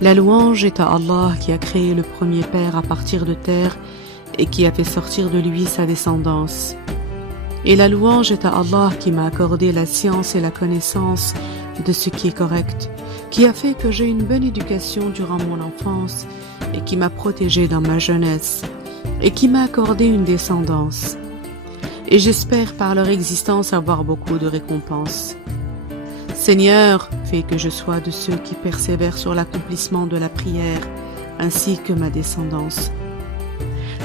La louange est à Allah qui a créé le premier père à partir de terre et qui a fait sortir de lui sa descendance. Et la louange est à Allah qui m'a accordé la science et la connaissance de ce qui est correct, qui a fait que j'ai une bonne éducation durant mon enfance et qui m'a protégé dans ma jeunesse et qui m'a accordé une descendance. Et j'espère par leur existence avoir beaucoup de récompenses. Seigneur, fais que je sois de ceux qui persévèrent sur l'accomplissement de la prière, ainsi que ma descendance.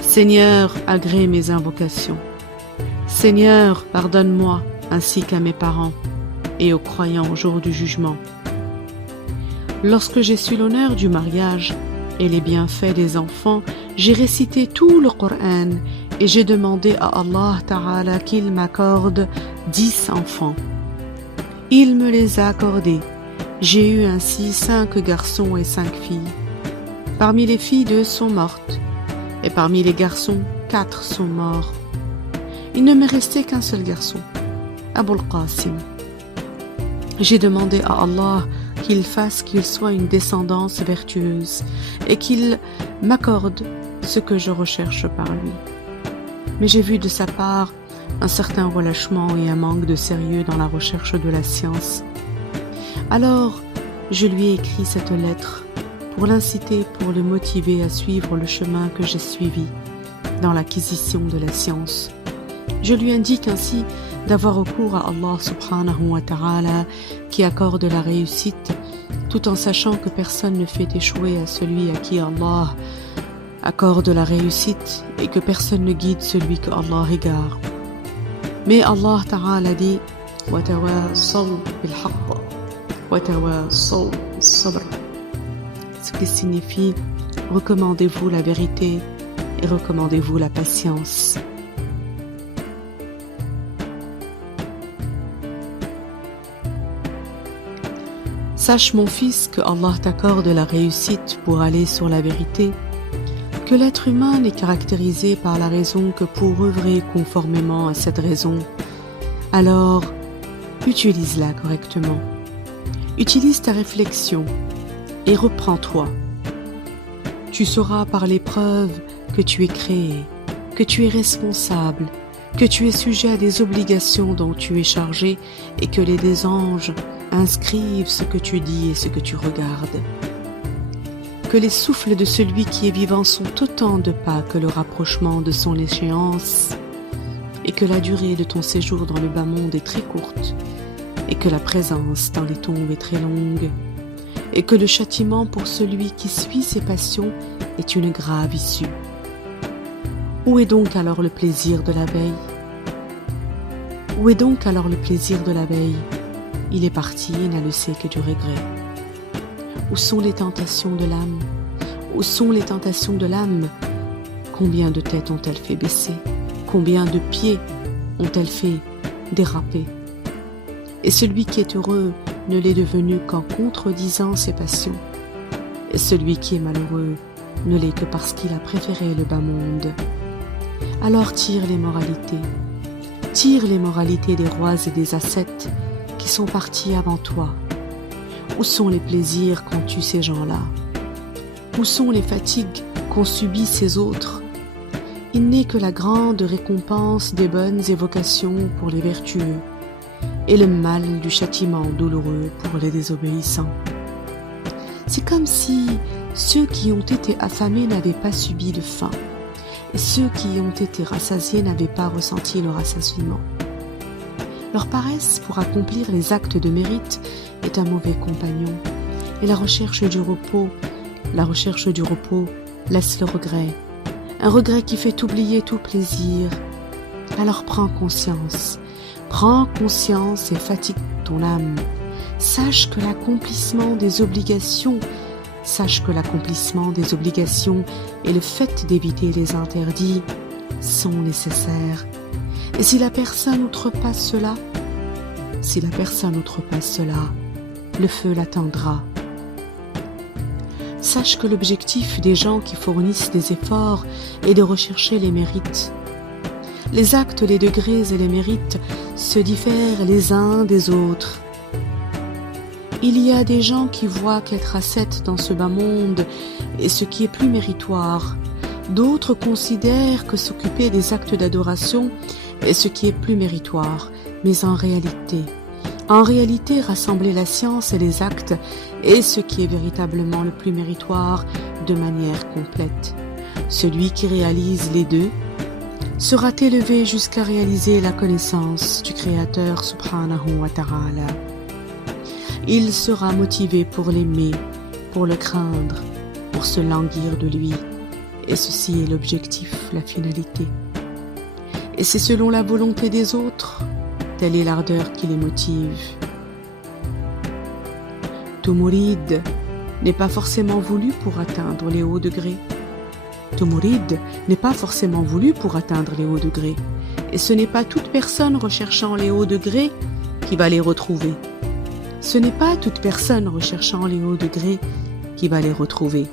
Seigneur, agrée mes invocations. Seigneur, pardonne-moi, ainsi qu'à mes parents, et aux croyants au jour du jugement. Lorsque j'ai su l'honneur du mariage et les bienfaits des enfants, j'ai récité tout le Coran et j'ai demandé à Allah Ta'ala qu'il m'accorde 10 enfants. Il me les a accordés. J'ai eu ainsi 5 garçons et 5 filles. Parmi les filles, 2 sont mortes, et parmi les garçons, 4 sont morts. Il ne me restait qu'un seul garçon, Abul Qasim. J'ai demandé à Allah qu'il fasse qu'il soit une descendance vertueuse et qu'il m'accorde ce que je recherche par lui. Mais j'ai vu de sa part un certain relâchement et un manque de sérieux dans la recherche de la science. Alors, je lui ai écrit cette lettre pour l'inciter, pour le motiver à suivre le chemin que j'ai suivi dans l'acquisition de la science. Je lui indique ainsi d'avoir recours à Allah subhanahu wa ta'ala qui accorde la réussite tout en sachant que personne ne fait échouer à celui à qui Allah accorde la réussite et que personne ne guide celui que Allah égare. Mais Allah ta'ala dit وَتَوَاصَوْا بِالْحَقِّ وَتَوَاصَوْا بِالصَّبْرِ, ce qui signifie recommandez-vous la vérité et recommandez-vous la patience. Sache mon fils que Allah t'accorde la réussite pour aller sur la vérité, que l'être humain n'est caractérisé par la raison que pour œuvrer conformément à cette raison. Alors, utilise-la correctement. Utilise ta réflexion et reprends-toi. Tu sauras par l'épreuve que tu es créé, que tu es responsable, que tu es sujet à des obligations dont tu es chargé et que les anges inscrivent ce que tu dis et ce que tu regardes. Que les souffles de celui qui est vivant sont autant de pas que le rapprochement de son échéance, et que la durée de ton séjour dans le bas monde est très courte, et que la présence dans les tombes est très longue, et que le châtiment pour celui qui suit ses passions est une grave issue. Où est donc alors le plaisir de la veille? Où est donc alors le plaisir de la veille? Il est parti et n'a laissé que du regret. Où sont les tentations de l'âme? Où sont les tentations de l'âme? Combien de têtes ont-elles fait baisser? Combien de pieds ont-elles fait déraper? Et celui qui est heureux ne l'est devenu qu'en contredisant ses passions. Et celui qui est malheureux ne l'est que parce qu'il a préféré le bas monde. Alors tire les moralités. Tire les moralités des rois et des ascètes qui sont partis avant toi. Où sont les plaisirs qu'ont eus ces gens-là? Où sont les fatigues qu'ont subies ces autres? Il n'est que la grande récompense des bonnes évocations pour les vertueux et le mal du châtiment douloureux pour les désobéissants. C'est comme si ceux qui ont été affamés n'avaient pas subi de faim et ceux qui ont été rassasiés n'avaient pas ressenti le rassasiement. Leur paresse pour accomplir les actes de mérite est un mauvais compagnon, et la recherche du repos laisse le regret, un regret qui fait oublier tout plaisir. Alors prends conscience et fatigue ton âme. Sache que l'accomplissement des obligations et le fait d'éviter les interdits sont nécessaires. Et si la personne outrepasse cela, le feu l'atteindra. Sache que l'objectif des gens qui fournissent des efforts est de rechercher les mérites. Les actes, les degrés et les mérites se diffèrent les uns des autres. Il y a des gens qui voient qu'être ascète dans ce bas monde est ce qui est plus méritoire. D'autres considèrent que s'occuper des actes d'adoration est ce qui est plus méritoire. Mais en réalité, rassembler la science et les actes est ce qui est véritablement le plus méritoire de manière complète. Celui qui réalise les deux sera élevé jusqu'à réaliser la connaissance du Créateur subhanahu wa ta'ala. Il sera motivé pour l'aimer, pour le craindre, pour se languir de lui. Et ceci est l'objectif, la finalité. Et c'est selon la volonté des autres, telle est l'ardeur qui les motive. Tout mouride n'est pas forcément voulu pour atteindre les hauts degrés. Tout mouride n'est pas forcément voulu pour atteindre les hauts degrés. Et ce n'est pas toute personne recherchant les hauts degrés qui va les retrouver. Ce n'est pas toute personne recherchant les hauts degrés qui va les retrouver.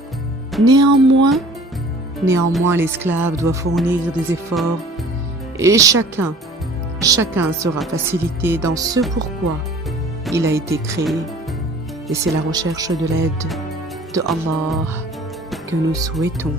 Néanmoins, l'esclave doit fournir des efforts et chacun sera facilité dans ce pourquoi il a été créé. Et c'est la recherche de l'aide de Allah que nous souhaitons.